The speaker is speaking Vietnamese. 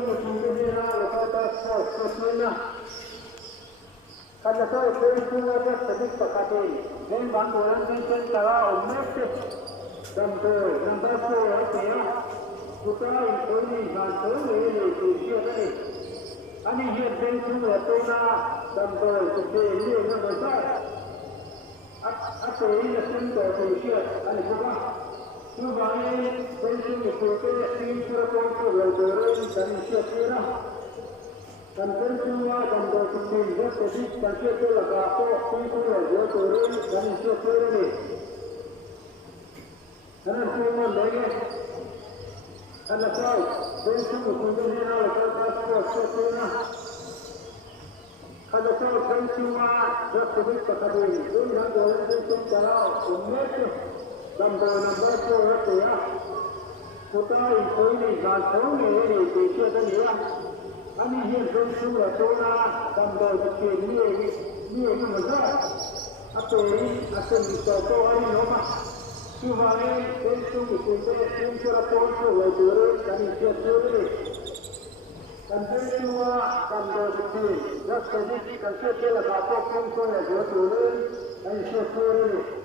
sumo sumo generale fatta fortuna kada sai kai kuma da sadik pakate den bang orang kan tara umat dan ba ko ya putra ini ban to ne ke ke ani ye den tu atona dan to ke ni ne ba atau ini sentuh ke ani buka Subhanallah, benci mengikuti tingkir kontrol orang dan siapa dan semua dan dokumen jadi bangkit lembaga tingkir orang dan siapa ini. Karena semua lagi, karena tahu benci mengikuti lembaga siapa. Kalau tahu semua dokumen terkait dengan orang yang jalan umat Number four ya, putra ini gantung ini bekerja dia. Ani hier bentuk atona number ini mana? Apa ini akan dicoba hari lama. Supaya bentuk itu bentuk apa itu dan siapa ini. Dan semua number itu, jadi kan siapa lah apa bentuk yang dia dan siapa ini.